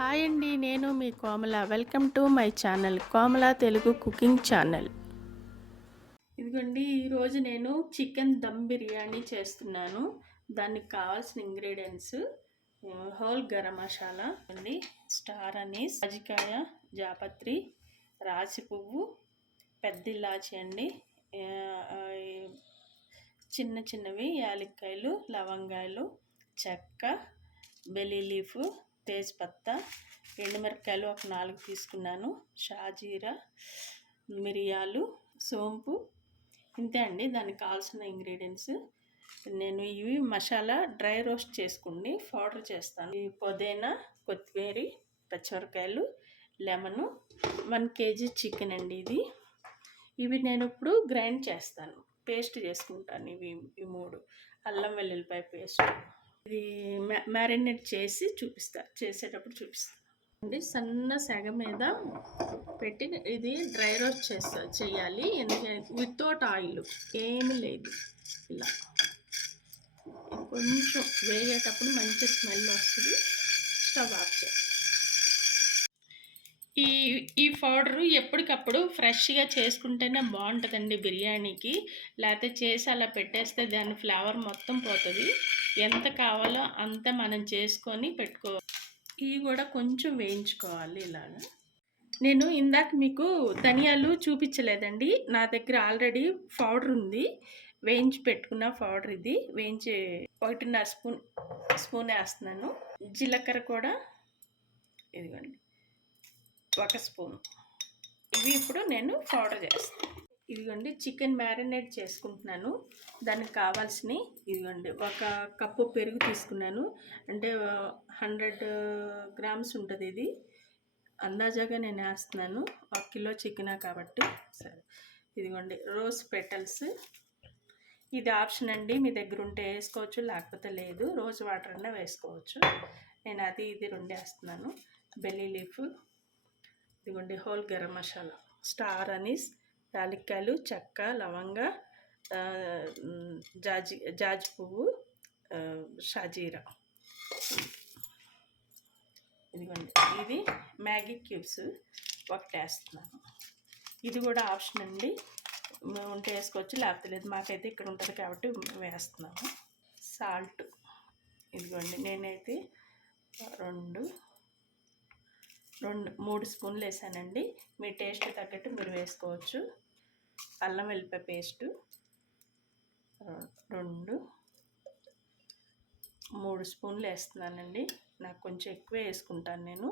Hi అండి, నేను మీ Komala. Welcome to my channel Komala Telugu cooking channel. ఇదిగోండి, ఈరోజు నేను చికెన్ దమ్ బిర్యానీ చేస్తున్నాను. దానికి కావాల్సిన ఇంగ్రీడియంట్స్ హోల్ గరం మసాలా అండి, స్టార్ అనీస్, జాజికాయ, జాపత్రి, రాసి పువ్వు, పెద్ద ఇలాచి అండి, చిన్న చిన్నవి యాలక్కాయలు, లవంగాయలు, చెక్క, బెల్లీ లీఫ్, తేజ్పత్తా, ఎండుమిరపకాయలు ఒక 4 తీసుకున్నాను, షాజీరా, మిరియాలు, సోంపు. ఇంతే అండి దానికి కావాల్సిన ఇంగ్రీడియంట్స్. నేను ఇవి మసాలా డ్రై రోస్ట్ చేసుకుని పౌడర్ చేస్తాను. ఈ పుదీనా, కొత్తిమీర, పచ్చిమిరపకాయలు, లెమను, 1 kg చికెన్ అండి ఇది. ఇవి నేను ఇప్పుడు గ్రైండ్ చేస్తాను, పేస్ట్ చేసుకుంటాను. ఇవి 3 అల్లం వెల్లుల్లిపాయ పేస్ట్. ఇది మ్యారినేట్ చేసి చేసేటప్పుడు చూపిస్తా అండి. సన్న సెగ మీద పెట్టి ఇది డ్రై రోస్ట్ చేయాలి. ఎందుకంటే వితౌట్ ఆయిల్, ఏమీ లేదు. ఇలా కొంచెం వేగేటప్పుడు మంచి స్మెల్ వస్తుంది. స్టవ్ ఆఫ్ చేయాలి. ఈ పౌడరు ఎప్పటికప్పుడు ఫ్రెష్గా చేసుకుంటేనే బాగుంటుందండి బిర్యానీకి. లేకపోతే చేసి అలా పెట్టేస్తే దాని ఫ్లేవర్ మొత్తం పోతుంది. ఎంత కావాలో అంత మనం చేసుకొని పెట్టుకోవాలి. ఇవి కూడా కొంచెం వేయించుకోవాలి ఇలాగా. నేను ఇందాక మీకు ధనియాలు చూపించలేదండి. నా దగ్గర ఆల్రెడీ పౌడర్ ఉంది, వేయించి పెట్టుకున్న పౌడర్. ఇది వేయించి 1.5 స్పూన్ వేస్తున్నాను. జీలకర్ర కూడా ఇదిగోండి 1 స్పూన్. ఇవి ఇప్పుడు నేను పౌడర్ చేస్తాను. ఇదిగోండి, చికెన్ మ్యారినేట్ చేసుకుంటున్నాను. దానికి కావాల్సినవి ఇదిగోండి, 1 కప్పు పెరుగు తీసుకున్నాను. అంటే 100 గ్రామ్స్ ఉంటుంది. ఇది అందాజాగా నేను వేస్తున్నాను, 1 కిలో చికెనా కాబట్టి. సరే, ఇదిగోండి రోజ్ పెటల్స్. ఇది ఆప్షన్ అండి, మీ దగ్గర ఉంటే వేసుకోవచ్చు, లేకపోతే లేదు. రోజ్ వాటర్ అన్నా వేసుకోవచ్చు. నేను అది ఇది 2 వేస్తున్నాను. బెల్లీ లీఫ్, ఇదిగోండి whole garam masala, star anise, యాలక్కాయలు, చెక్క, లవంగ, జాజి పువ్వు, షాజీరా. ఇదిగోండి, ఇది మ్యాగీ క్యూబ్స్ 1 వేస్తున్నాను. ఇది కూడా ఆప్షన్ అండి, ఉంటే వేసుకోవచ్చు, లేకపోతే లేదు. మాకైతే ఇక్కడ ఉంటుంది కాబట్టి వేస్తున్నాను. సాల్ట్ ఇదిగోండి, నేనైతే 3 స్పూన్లు వేసానండి. మీ టేస్ట్ తగ్గట్టు మీరు వేసుకోవచ్చు. అల్లం వెల్లిపాయ పేస్టు 3 స్పూన్లు వేస్తున్నానండి. నాకు కొంచెం ఎక్కువ వేసుకుంటాను నేను.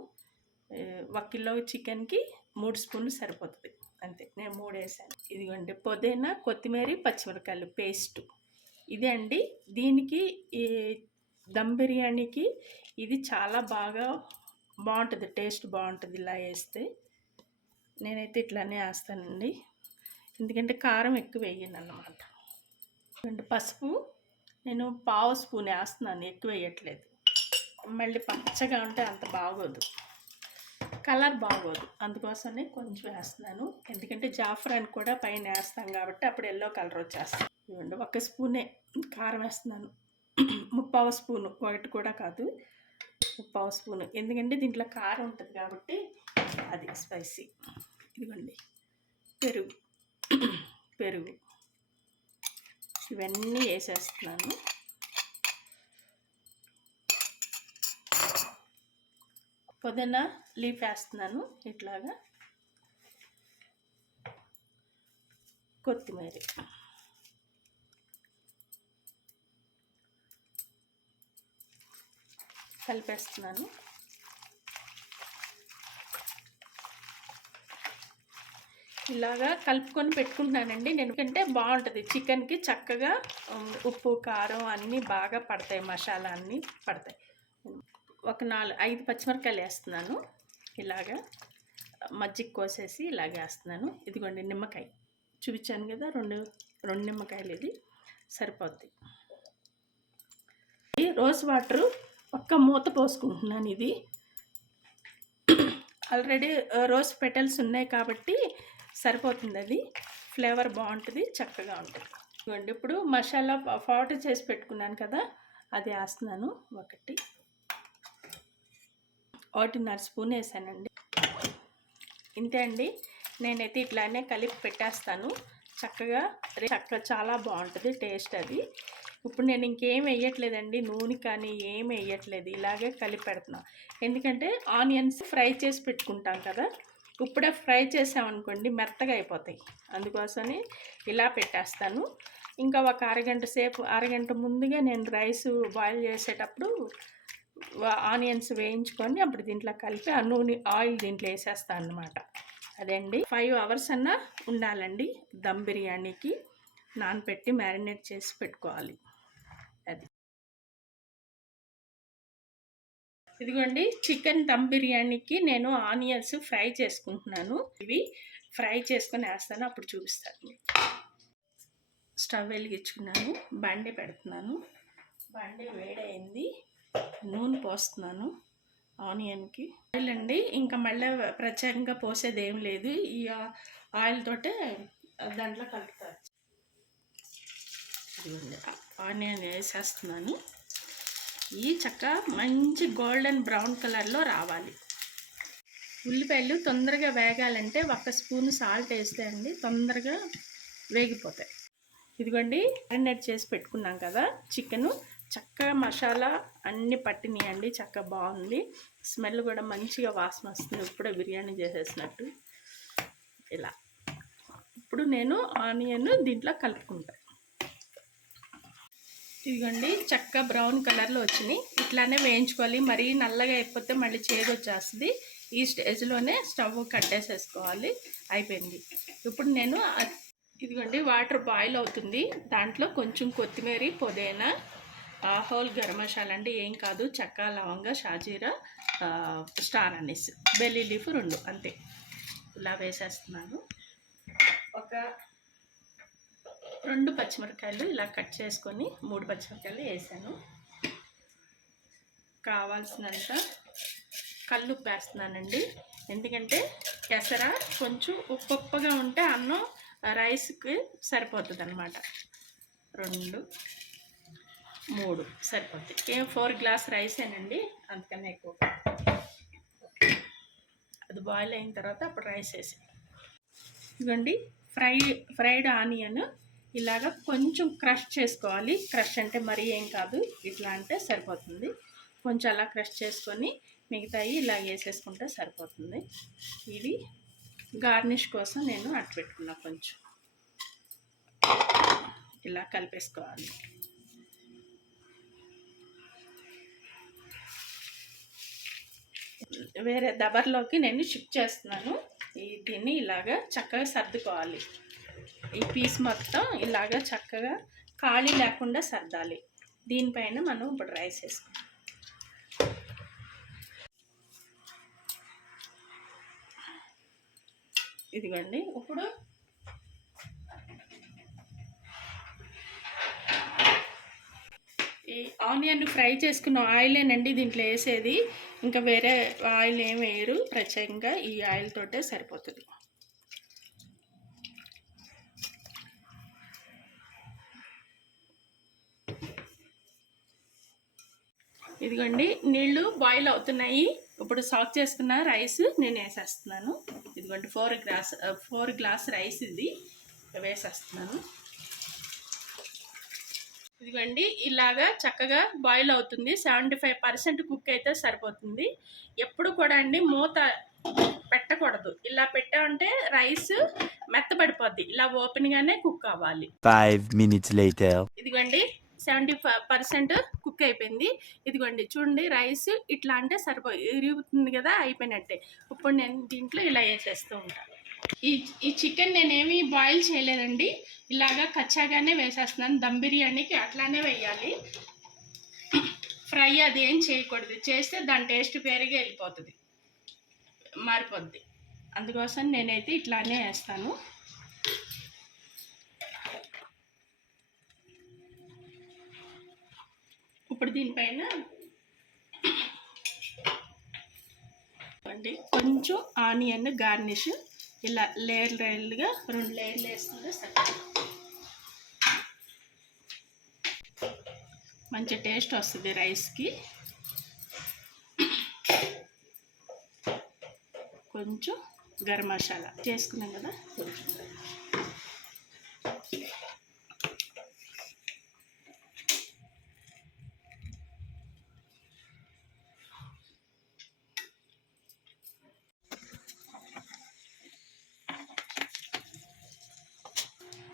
1 కిలో చికెన్కి 3 స్పూన్లు సరిపోతుంది, అంతే. నేను 3 వేసాను. ఇదిగోండి పుదీనా, కొత్తిమీర, పచ్చిమిరపకాయలు పేస్టు. ఇదే అండి, దీనికి ఈ దమ్ బిర్యానీకి ఇది చాలా బాగుంటుంది, టేస్ట్ బాగుంటుంది ఇలా వేస్తే. నేనైతే ఇట్లానే వేస్తానండి, ఎందుకంటే కారం ఎక్కువ వేయను అన్నమాట. పసుపు నేను 1/2 స్పూన్ వేస్తున్నాను, ఎక్కువ వేయట్లేదు. మళ్ళీ పచ్చగా ఉంటే అంత బాగోదు, కలర్ బాగోదు. అందుకోసమే కొంచెం వేస్తున్నాను, ఎందుకంటే జాఫ్రాన్ కూడా పైన వేస్తాం కాబట్టి అప్పుడు ఎల్లో కలర్ వచ్చేస్తాను. ఇవ్వండి, 1 స్పూనే కారం వేస్తున్నాను. 1/2 స్పూను, 1 కూడా కాదు, 1/2 స్పూను. ఎందుకంటే దీంట్లో కారం ఉంటుంది కాబట్టి అది స్పైసీ. ఇదిగోండి పెరుగు ఇవన్నీ వేసేస్తున్నాను. పుదీనా లీఫ్ వేస్తున్నాను ఇట్లాగా, కొత్తిమీర, కలిపేస్తున్నాను. ఇలాగా కలుపుకొని పెట్టుకుంటున్నానండి నేను, ఎందుకంటే బాగుంటుంది చికెన్కి. చక్కగా ఉప్పు, కారం అన్నీ బాగా పడతాయి, మసాలా అన్నీ పడతాయి. ఒక 5 పచ్చిమిరపకాయలు వేస్తున్నాను. ఇలాగా మజ్జిగ కోసేసి ఇలాగ వేస్తున్నాను. ఇదిగోండి నిమ్మకాయ చూపించాను కదా, 2 నిమ్మకాయలు, ఇది సరిపోద్ది. రోజ్ వాటరు 1 మూత పోసుకుంటున్నాను. ఇది ఆల్రెడీ రోజ్ పెటల్స్ ఉన్నాయి కాబట్టి సరిపోతుంది, అది ఫ్లేవర్ బాగుంటుంది, చక్కగా ఉంటుంది. ఇదిగోండి, ఇప్పుడు మసాలా పౌడర్ చేసి పెట్టుకున్నాను కదా, అది వేస్తున్నాను. 1 ఒకటిన్నర స్పూన్ వేసానండి. ఇంతే అండి. నేనైతే ఇట్లానే కలిపి పెట్టేస్తాను. చక్కగా చాలా బాగుంటుంది టేస్ట్ అది. ఇప్పుడు నేను ఇంకేం వేయట్లేదండి, నూనె కానీ ఏం వేయట్లేదు, ఇలాగే కలిపి పెడుతున్నా. ఎందుకంటే ఆనియన్స్ ఫ్రై చేసి పెట్టుకుంటాం కదా, ఇప్పుడే ఫ్రై చేసామనుకోండి మెత్తగా అయిపోతాయి. అందుకోసమని ఇలా పెట్టేస్తాను. ఇంకా ఒక అరగంట ముందుగా నేను రైస్ బాయిల్ చేసేటప్పుడు ఆనియన్స్ వేయించుకొని అప్పుడు దీంట్లో కలిపి ఆ నూనె ఆయిల్ దీంట్లో వేసేస్తాను అన్నమాట. అదే అండి, 5 అవర్స్ అన్నా ఉండాలండి దమ్ బిర్యానీకి. నానపెట్టి మ్యారినేట్ చేసి పెట్టుకోవాలి. అది ఇదిగోండి, చికెన్ దమ్ బిర్యానీకి నేను ఆనియన్స్ ఫ్రై చేసుకుంటున్నాను. ఇవి ఫ్రై చేసుకొని వేస్తాను, అప్పుడు చూపిస్తాను. స్టవ్ వెలిగించుకున్నాను, బండి పెడుతున్నాను. బండి వేడైంది, నూనె పోస్తున్నాను ఆనియన్కి. ఆయిల్ అండి, ఇంకా మళ్ళీ ప్రత్యేకంగా పోసేది ఏం లేదు, ఈ ఆయిల్ తోటే దాంట్లో కలుపుతారు. ఆనియన్ వేసేస్తున్నాను. ఈ చక్క మంచి గోల్డెన్ బ్రౌన్ కలర్లో రావాలి. ఉల్లిపాయలు తొందరగా వేగాలంటే 1 స్పూన్ సాల్ట్ వేస్తే అండి తొందరగా వేగిపోతాయి. ఇదిగోండి, మ్యారినేట్ చేసి పెట్టుకున్నాం కదా చికెను, చక్కగా మసాలా అన్నీ పట్టినాయండి. చక్కగా బాగుంది, స్మెల్ కూడా మంచిగా వాసన వస్తుంది. ఇప్పుడే బిర్యానీ చేసేసినట్టు. ఇలా ఇప్పుడు నేను ఆనియన్ దీంట్లో కలుపుకుంటాను. ఇదిగోండి, చక్కగా బ్రౌన్ కలర్లో వచ్చినాయి. ఇట్లానే వేయించుకోవాలి, మరీ నల్లగా అయిపోతే మళ్ళీ చేదు వచ్చేస్తుంది. ఈ స్టేజ్లోనే స్టవ్ కట్టేసేసుకోవాలి. అయిపోయింది. ఇప్పుడు నేను ఇదిగోండి, వాటర్ బాయిల్ అవుతుంది. దాంట్లో కొంచెం కొత్తిమీర, పుదీనా, హోల్ గరం మసాలా అండి, ఏం కాదు, చెక్క, లవంగ, షాజీరా, స్టార్ అనీస్, బెల్లీ లీఫ్ 2 అంతే. ఇలా వేసేస్తున్నాను. ఒక 2 పచ్చిమిరపకాయలు ఇలా కట్ చేసుకొని 3 పచ్చిమిరపకాయలు వేసాను. కావాల్సినంత కల్లుప్పు వేస్తున్నానండి. ఎందుకంటే పెసర కొంచెం ఉప్పుగా ఉంటే అన్నం రైస్కి సరిపోతుంది అన్నమాట. 2, 3 సరిపోతుంది. 4 గ్లాస్ రైసేనండి, అందుకనే ఎక్కువ. అది బాయిల్ అయిన తర్వాత అప్పుడు రైస్ వేసి. ఇదిగోండి, ఫ్రైడ్ ఆనియన్ ఇలాగ కొంచెం క్రష్ చేసుకోవాలి. క్రష్ అంటే మరీ ఏం కాదు, ఇట్లా అంటే సరిపోతుంది. కొంచెం అలా క్రష్ చేసుకొని మిగతాయి ఇలా వేసేసుకుంటే సరిపోతుంది. ఇది గార్నిష్ కోసం నేను అట్టు పెట్టుకున్నా. కొంచెం ఇలా కలిపేసుకోవాలి. వేరే దబర్లోకి నేను షిఫ్ట్ చేస్తున్నాను. దీన్ని ఇలాగా చక్కగా సర్దుకోవాలి. ఈ పీస్ మొత్తం ఇలాగా చక్కగా ఖాళీ లేకుండా సర్దాలి. దీనిపైన మనం ఇప్పుడు రైస్ వేసుకుంటాం. ఇదిగోండి, ఇప్పుడు ఈ ఆనియన్ ఫ్రై చేసుకున్న ఆయిలేనండి దీంట్లో వేసేది. ఇంకా వేరే ఆయిల్ ఏం వేయరు, ప్రత్యేకంగా ఈ ఆయిల్ తోటే సరిపోతుంది. ఇదిగోండి, నీళ్ళు బాయిల్ అవుతున్నాయి. ఇప్పుడు సాక్ చేసుకున్న రైస్ నేను వేసేస్తున్నాను. ఇదిగోండి, 4 గ్లాస్ రైస్ ఇది వేసేస్తున్నాను. ఇదిగోండి, ఇలాగా చక్కగా బాయిల్ అవుతుంది. 75% కుక్ అయితే సరిపోతుంది. ఎప్పుడు కూడా అండి మూత పెట్టకూడదు. ఇలా పెట్టామంటే రైస్ మెత్తబడిపోద్ది. ఇలా ఓపెన్గానే కుక్ అవ్వాలి. 5 minutes later. ఇదిగోండి, 70% కుక్ అయిపోయింది. ఇదిగోండి చూడండి, రైస్ ఇట్లా అంటే ఇరుగుతుంది కదా, అయిపోయినట్టే. ఇప్పుడు నేను దీంట్లో ఇలా వేసేస్తూ ఉంటాను. ఈ చికెన్ నేనేమి బాయిల్ చేయలేదండి, ఇలాగా కచ్చాగానే వేసేస్తున్నాను. దమ్ బిర్యానీకి అట్లానే వేయాలి, ఫ్రై అది ఏం చేయకూడదు. చేస్తే దాని టేస్ట్ వేరుగా వెళ్ళిపోతుంది, మారిపోద్ది. అందుకోసం నేనైతే ఇట్లానే వేస్తాను. ఇప్పుడు దీనిపైన కొంచెం ఆనియన్ గార్నిష్ ఇలా లేయర్లుగా 2 లేయర్లు వేస్తుంటే సరిపోతుంది. మంచి టేస్ట్ వస్తుంది రైస్కి. కొంచెం గరం మసాలా చేసుకున్నాం కదా,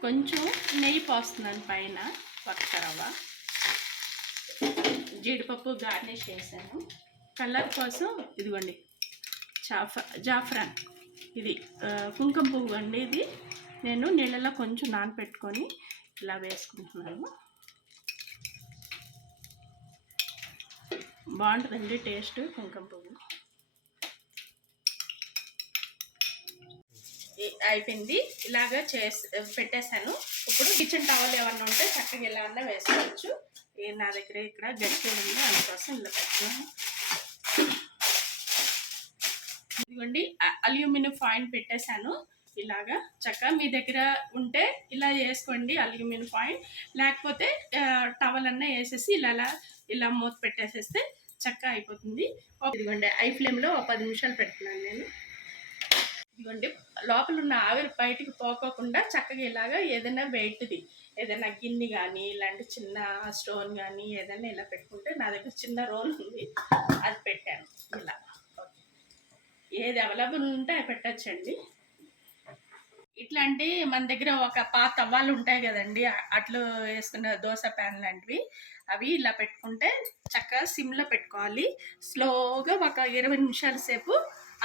కొంచెం నెయ్యి పోస్తున్నాను పైన, పక్క రవ్వ, జీడిపప్పు గార్నిష్ చేశాను. కలర్ కోసం ఇదిగోండి జాఫ్రాన్, ఇది కుంకుమ పువ్వు అండి. ఇది నేను నీళ్ళలో కొంచెం నానపెట్టుకొని ఇలా వేసుకుంటున్నాను. బాగుంటుందండి టేస్ట్ కుంకుమ పువ్వు. అయిపోయింది, ఇలాగా పెట్టేశాను. ఇప్పుడు కిచెన్ టవల్ ఏమన్నా ఉంటే చక్కగా ఇలా అన్నా వేసుకోవచ్చు. నా దగ్గర ఇక్కడ గట్టి ఉంది, అందుకోసం ఇలా పెట్టుకున్నాను. ఇదిగోండి అల్యూమినియం ఫాయిల్ పెట్టేశాను. ఇలాగా చక్కగా మీ దగ్గర ఉంటే ఇలా వేసుకోండి అల్యూమినియం ఫాయిల్, లేకపోతే టవల్ అన్నా వేసేసి ఇలా మూత పెట్టేసేస్తే చక్కగా అయిపోతుంది. ఇదిగోండి ఐ ఫ్లేమ్లో 10 నిమిషాలు పెడుతున్నాను నేను. ఇదిగోండి లోపల ఉన్న ఆవిరి బయటికి పోకోకుండా చక్కగా ఇలాగా ఏదైనా వెయిట్ది, ఏదైనా గిన్నె కానీ ఇలాంటి చిన్న స్టోన్ కానీ ఏదైనా ఇలా పెట్టుకుంటే, నా దగ్గర చిన్న రోల్ ఉంది అది పెట్టాను. ఇలా ఏది అవైలబుల్ ఉంటే అది పెట్టచ్చండి. ఇట్లాంటి మన దగ్గర ఒక పాత తవ్వాలు ఉంటాయి కదండి, అట్లు వేసుకున్న దోశ ప్యాన్ లాంటివి, అవి ఇలా పెట్టుకుంటే చక్కగా సిమ్లో పెట్టుకోవాలి. స్లోగా ఒక 20 నిమిషాల సేపు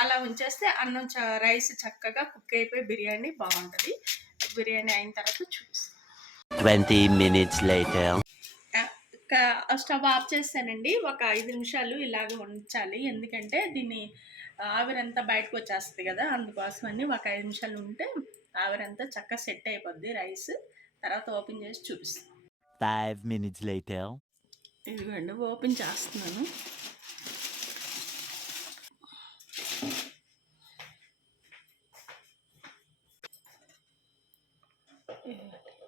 అలా ఉంచేస్తే అన్నం రైస్ చక్కగా కుక్ అయిపోయి బిర్యానీ బాగుంటుంది. బిర్యానీ అయిన తర్వాత చూపిస్తాను. 20 minutes later. స్టవ్ ఆఫ్ చేస్తానండి. ఒక 5 నిమిషాలు ఇలాగ ఉంచాలి, ఎందుకంటే దీన్ని ఆవిరంతా బయటకు వచ్చేస్తుంది కదా, అందుకోసమని ఒక 5 నిమిషాలు ఉంటే ఆవిరంతా చక్కగా సెట్ అయిపోద్ది రైస్. తర్వాత ఓపెన్ చేసి చూపిస్తాను. 5 minutes later. ఇదిగోండి ఓపెన్ చేస్తున్నాను.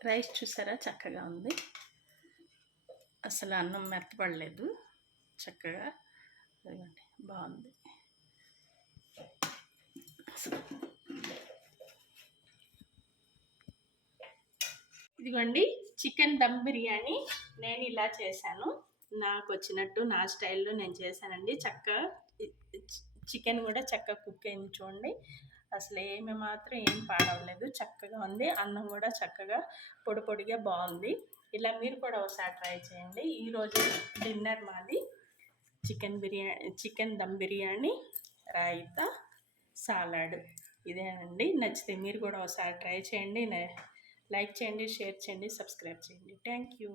రైస్ చూసారా చక్కగా ఉంది, అసలు అన్నం మెత్తపడలేదు, చక్కగా బాగుంది. ఇదిగోండి చికెన్ దమ్ బిర్యానీ నేను ఇలా చేశాను. నాకు వచ్చినట్టు నా స్టైల్లో నేను చేశానండి. చక్కగా చికెన్ కూడా చక్కగా కుక్ అయింది చూడండి, అసలు మాత్రం ఏం పాడవలేదు, చక్కగా ఉంది. అన్నం కూడా చక్కగా పొడి పొడిగా బాగుంది. ఇలా మీరు కూడా ఒకసారి ట్రై చేయండి. ఈరోజు డిన్నర్ మాది చికెన్ దమ్ బిర్యానీ, రైతా, సాలాడ్ ఇదేనండి. నచ్చితే మీరు కూడా ఒకసారి ట్రై చేయండి. లైక్ చేయండి, షేర్ చేయండి, సబ్స్క్రైబ్ చేయండి. Thank you.